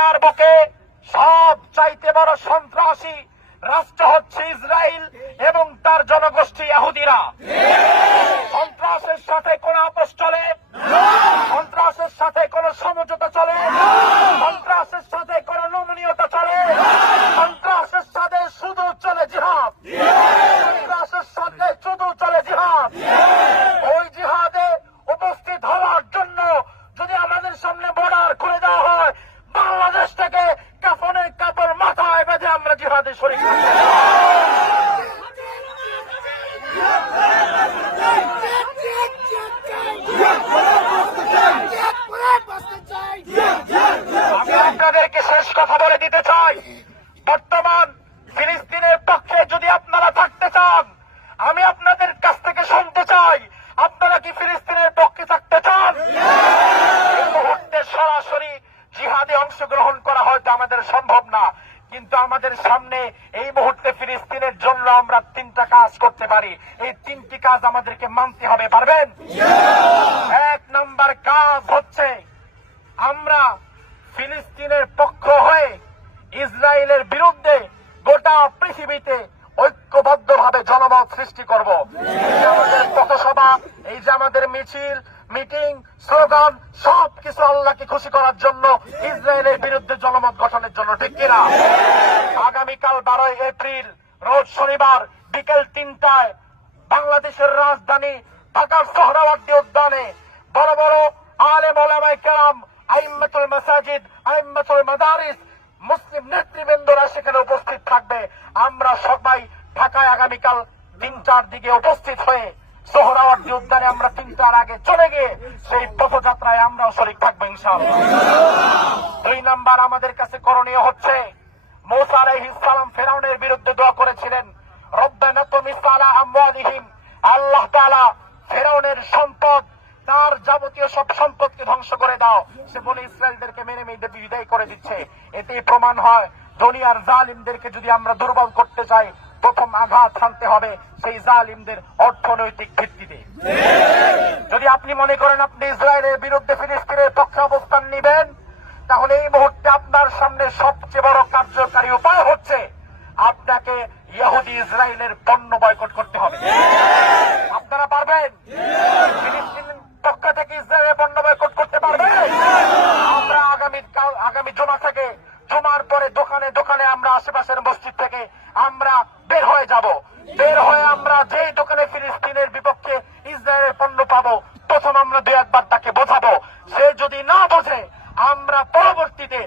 দুনিয়ার বুকে সব চাইতে বড় সন্ত্রাসী রাষ্ট্র হচ্ছে ইসরায়েল এবং তার জনগোষ্ঠী ইহুদিরা। সন্ত্রাসের সাথে কোন আপোষ চলে, সন্ত্রাসের সাথে কোন সমঝোতা চলে, সন্ত্রাসের সাথে কোন নমনীয়তা চলে, সন্ত্রাসের সাথে শুধু চলে জিহাদ, সন্ত্রাসের সাথে শুধু চলে জিহাদ। ওই জিহাদে উপস্থিত হওয়ার জন্য যদি আমাদের সামনে বর্ডার খুলে দেওয়া হয়, বাংলাদেশ থেকে কাফনের কাপড় মাথায় বেঁধে আমরা জিহাদে শরীক হব। আমি আপনাদেরকে শেষ কথা বলে দিতে চাই, বর্তমান ফিলিস্তিনের পক্ষে যদি আপনারা থাকতে চান, আমি আপনাদের কাছ থেকে শুনতে চাই, আপনারা কি ফিলিস্তিনের পক্ষে থাকতে চান? এই মুহূর্তে সরাসরি জিহাদে অংশগ্রহণ করা হয়তো আমাদের সম্ভব না, কিন্তু আমাদের সামনে এই মুহূর্তে ফিলিস্তিনের জন্য আমরা 3টা কাজ করতে পারি। এই 3টি কাজ আমাদেরকে মানতে হবে, পারবেন? 1 নম্বর কাজ হচ্ছে আমরা ফিলিস্তিনের পক্ষ হয়ে ইসরায়েলের বিরুদ্ধে গোটা পৃথিবীতে ঐক্যবদ্ধভাবে জনমত সৃষ্টি করব। এই যে আমাদের পথসভা, এই যে আমাদের মিছিল, মিটিং, স্লোগান, সবকিছু আল্লাহকে খুশি করার জন্য, ইসরায়েলের বিরুদ্ধে জনমত গঠনের জন্য, ঠিক কিনা? আগামীকাল 12 এপ্রিল রোজ শনিবার বিকেল 3টায় বাংলাদেশের রাজধানী ঢাকার সোহরাওয়ার্দী উদ্যানে বড় বড় আলেম ওলামায়ে কেরাম, আইম্মাতুল মাসাজিদ, আইম্মাতুল মাদারিস, মুসলিম নেতৃবৃন্দরা সেখানে উপস্থিত থাকবে। আমরা সবাই ঢাকায় আগামীকাল 3টার দিকে উপস্থিত হয়ে সোহরাওয়ার্দী উদ্যানে আমরা 3টার আগে চলে গিয়ে সেই পথযাত্রায় আমরাও শরীক থাকবো ইনশাআল্লাহ। 2 নাম্বার আমাদের কাছে করণীয় হচ্ছে, মূসা আলাইহিস সালাম ফিরআউনের বিরুদ্ধে দোয়া করেছিলেন, রব্বানা তুমিস আলা আমওয়ালিহিম, আল্লাহ তাআলা ফিরআউনের সম্পদ, তার যাবতীয় সব সম্পদকে ধ্বংস করে দাও। সে বলে ইসরায়েলদেরকে মেনে বিদায় করে দিচ্ছে। এতেই প্রমাণ হয় দুনিয়ার জালিমদেরকে যদি আমরা দুর্বল করতে চাই, প্রথম আঘাত হানতে হবে সেই জালিমদের অর্থনৈতিক ভিত্তিতে। যদি আপনি মনে করেন আপনি ইসরায়েলের বিরুদ্ধে ফিলিস্তিনের পক্ষে অবস্থান নেবেন, তাহলে এই মুহূর্তে আপনার সামনে সবচেয়ে বড় কার্যকারী উপায় হচ্ছে আপনাকে ইহুদি ইসরায়েলের পণ্য বয়কট করতে হবে। আপনারা পারবেন? ফিলিস্তিন পক্ষ থেকে ইসরায়েলের পণ্য বয়কট করতে পারবেন? আমরা আগামী জুমা থেকে, জুমার পরে দোকানে দোকানে আমরা আশেপাশের মসজিদ থেকে আমরা বের হয়ে যাব। বের হয়ে আমরা যেই দোকানে ফিলিস্তিনের বিপক্ষে ইসরায়েলের পণ্য পাবো, প্রথম আমরা 2-1 বার তাকে বোঝাবো। সে যদি না বোঝে, আমরা পরবর্তীতে